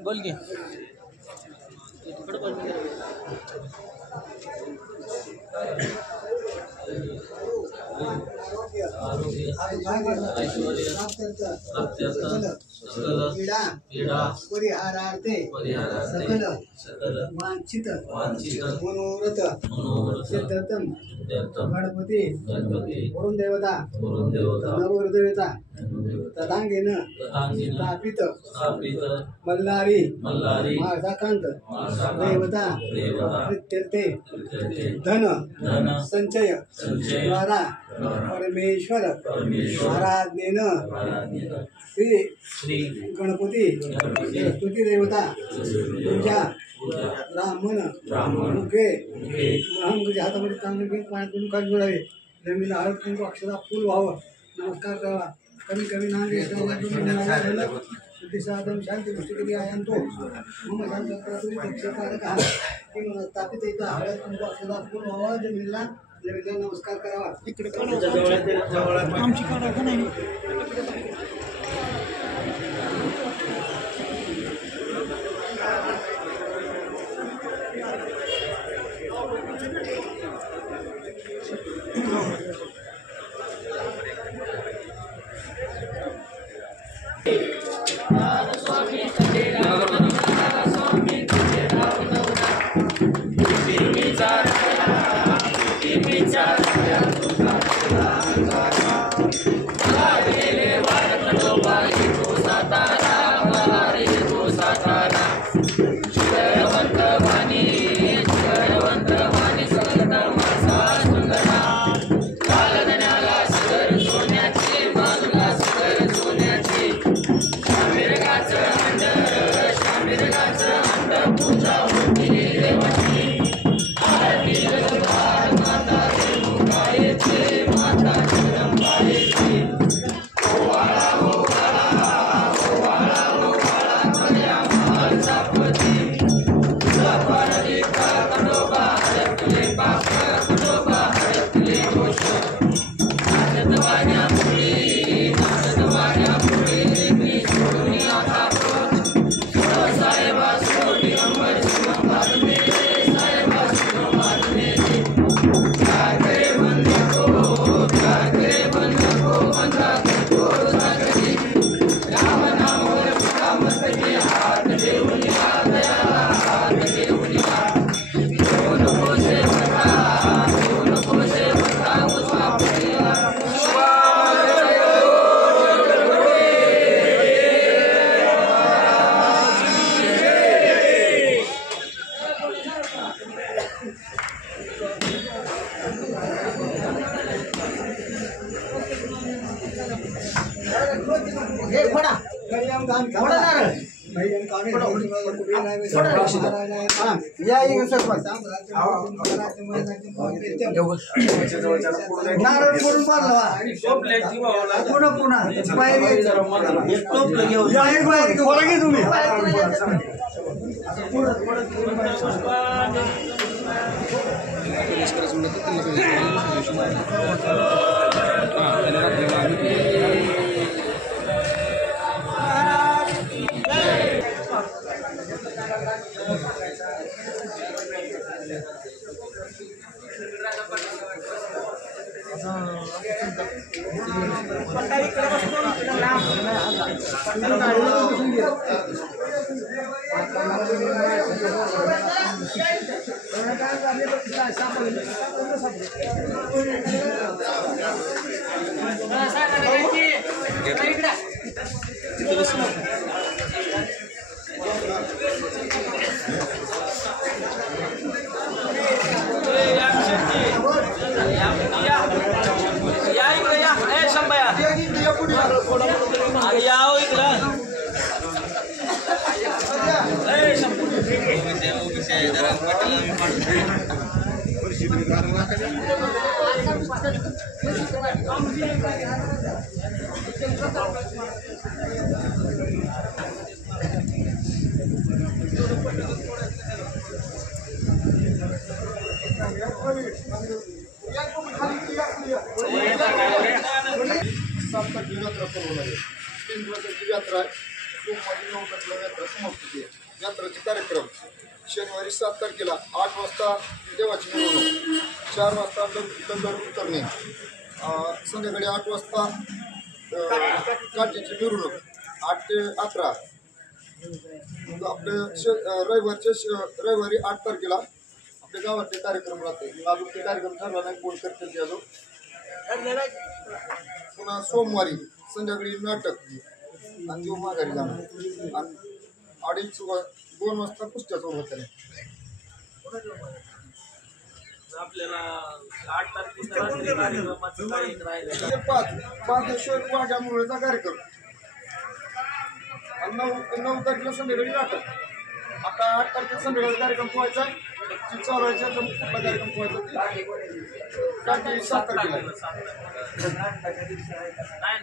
बोल की परिहारार्थे सकल वांछित मनोरथ सिद्धर्थम गणपती वरुण देवता नवग्रहदेवता तथांगेन स्थापित मल्लारी महाकांत देवता प्रीत्यर्थे धन संचय द्वारा परमेश्वर आराधनेन श्री गणपती स्तुती देवता पूजा ब्राह्मण मुखे मुझे हातामध्ये चांगले घेऊन पाण्यातून काढ जोडावे जमीन हळद कुंकू अक्षरा फुल व्हावं नमस्कार करावा कमी कमी नाम साधन शांती गोष्टी आयांतो मग शांतकारक स्थापित येतं हळद कुंकू अक्षरा फुल व्हावं जमिनीला नमस्कार करावा इकडे आमची काढा का नाही ही यात्रा आहे. सोमवारी 9 तारखेला यात्रा समाप्त होते. यात्राचे कार्यक्रम शनिवारी 7 तारखेला 8 वाजता देवाची मिरवणूक, 4 वाजता दंडर उतरणे, संध्याकाळी 8 वाजता काठीची मिरवणूक, 8 ते 11. मग आपलं रविवारी 8 तारखेला आपल्या गावातले कार्यक्रम राहते. अजून ते कार्यक्रम ठरला नाही, कोण करतील ते अजून. पुन्हा सोमवारी संध्याकाळी नाटक आणि देव माघारी जाणार आणि 2 वाजता कुस्त्या चालू होत्या. आपल्याला 8 तारखेला कार्यक्रमाचं काय राहिलं 5 वाघ्या मुळेचा कार्यक्रम आणि 9 तारखेला संध्याकाळी नाटक. आता 8 तारखेला संध्याकाळी कार्यक्रम पोहायचा आहे. चालू व्हायचा आपला कार्यक्रम पोहायचा ते 7 तारखेला. नाही